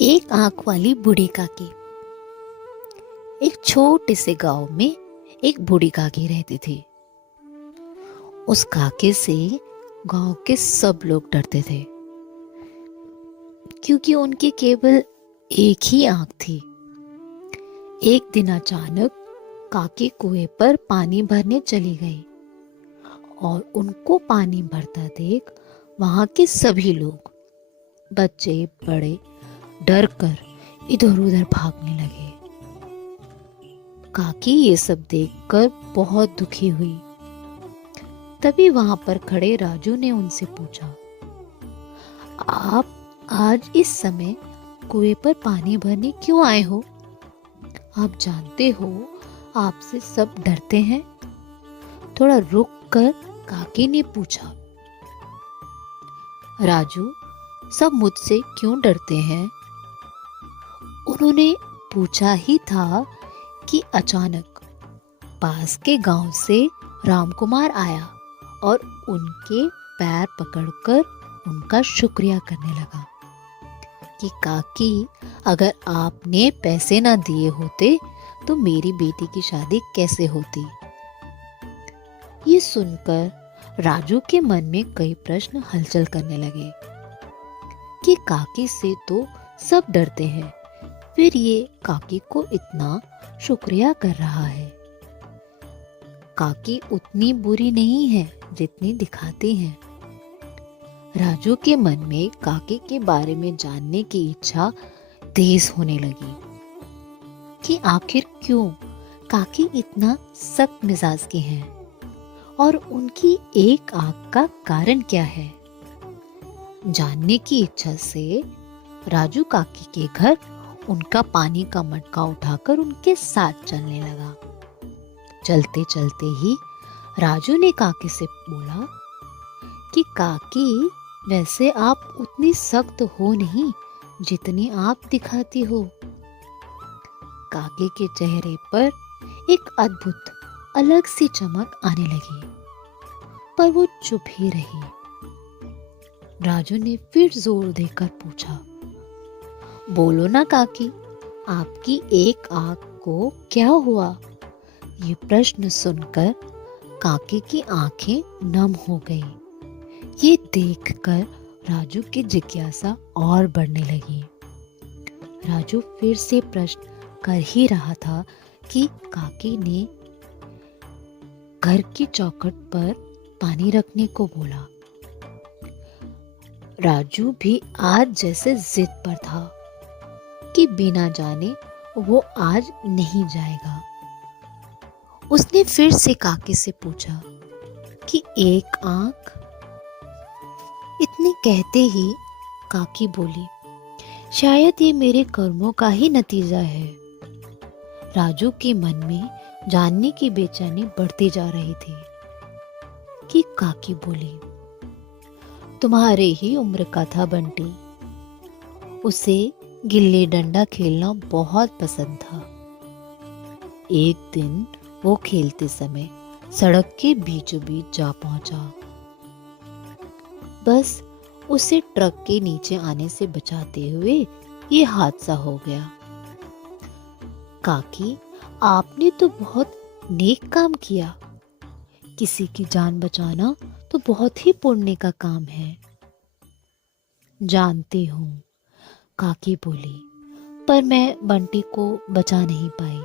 एक आंख वाली बूढ़ी काकी। एक छोटे से गांव में एक बूढ़ी काकी रहती थी। उस काके से गांव के सब लोग डरते थे, क्योंकि उनकी केवल एक ही आंख थी। एक दिन अचानक काकी कुएं पर पानी भरने चली गई और उनको पानी भरता देख वहां के सभी लोग, बच्चे बड़े, डर कर इधर उधर भागने लगे। काकी ये सब देखकर बहुत दुखी हुई। तभी वहां पर खड़े राजू ने उनसे पूछा, आप आज इस समय कुएं पर पानी भरने क्यों आए हो? आप जानते हो आपसे सब डरते हैं। थोड़ा रुक कर काकी ने पूछा, राजू, सब मुझसे क्यों डरते हैं? उन्होंने पूछा ही था कि अचानक पास के गांव से रामकुमार आया और उनके पैर पकड़कर उनका शुक्रिया करने लगा कि काकी, अगर आपने पैसे ना दिए होते तो मेरी बेटी की शादी कैसे होती। ये सुनकर राजू के मन में कई प्रश्न हलचल करने लगे कि काकी से तो सब डरते हैं, फिर ये काकी को इतना शुक्रिया कर रहा है। काकी उतनी बुरी नहीं है जितनी दिखाती हैं। राजू के मन में काकी के बारे में जानने की इच्छा तेज होने लगी कि आखिर क्यों काकी इतना सख्त मिजाज की हैं और उनकी एक आंख का कारण क्या है। जानने की इच्छा से राजू काकी के घर उनका पानी का मटका उठाकर उनके साथ चलने लगा। चलते चलते ही राजू ने काकी से बोला कि काकी, वैसे आप उतनी सख्त हो नहीं जितनी आप दिखाती हो। काकी के चेहरे पर एक अद्भुत अलग सी चमक आने लगी, पर वो चुप ही रही। राजू ने फिर जोर देकर पूछा, बोलो ना काकी, आपकी एक आंख को क्या हुआ? ये प्रश्न सुनकर काकी की आंखें नम हो गई। ये देखकर राजू की जिज्ञासा और बढ़ने लगी। राजू फिर से प्रश्न कर ही रहा था कि काकी ने घर की चौखट पर पानी रखने को बोला। राजू भी आज जैसे जिद पर था कि बिना जाने वो आज नहीं जाएगा। उसने फिर से काकी से पूछा कि एक आंख? इतने कहते ही काकी बोली, शायद ये मेरे कर्मों का ही नतीजा है। राजू के मन में जानने की बेचैनी बढ़ती जा रही थी कि काकी बोली, तुम्हारे ही उम्र का था बंटी। उसे गिल्ली डंडा खेलना बहुत पसंद था। एक दिन वो खेलते समय सड़क के बीचों बीच जा पहुंचा। बस उसे ट्रक के नीचे आने से बचाते हुए ये हादसा हो गया। काकी, आपने तो बहुत नेक काम किया। किसी की जान बचाना तो बहुत ही पुण्य का काम है। जानती हूँ, काकी बोली, पर मैं बंटी को बचा नहीं पाई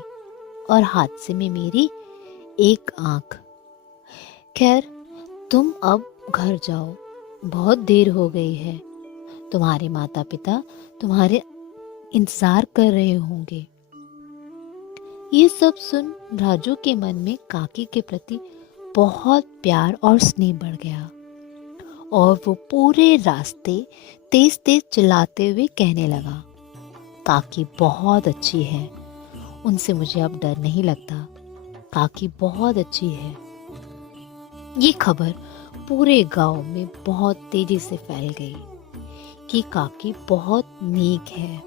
और हादसे में मेरी एक आंख। खैर, तुम अब घर जाओ, बहुत देर हो गई है। तुम्हारे माता पिता तुम्हारे इंतजार कर रहे होंगे। ये सब सुन राजू के मन में काकी के प्रति बहुत प्यार और स्नेह बढ़ गया और वो पूरे रास्ते तेज तेज चिल्लाते हुए कहने लगा, काकी बहुत अच्छी है, उनसे मुझे अब डर नहीं लगता। काकी बहुत अच्छी है। ये खबर पूरे गांव में बहुत तेजी से फैल गई कि काकी बहुत नेक है।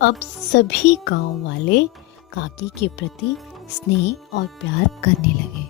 अब सभी गांव वाले काकी के प्रति स्नेह और प्यार करने लगे।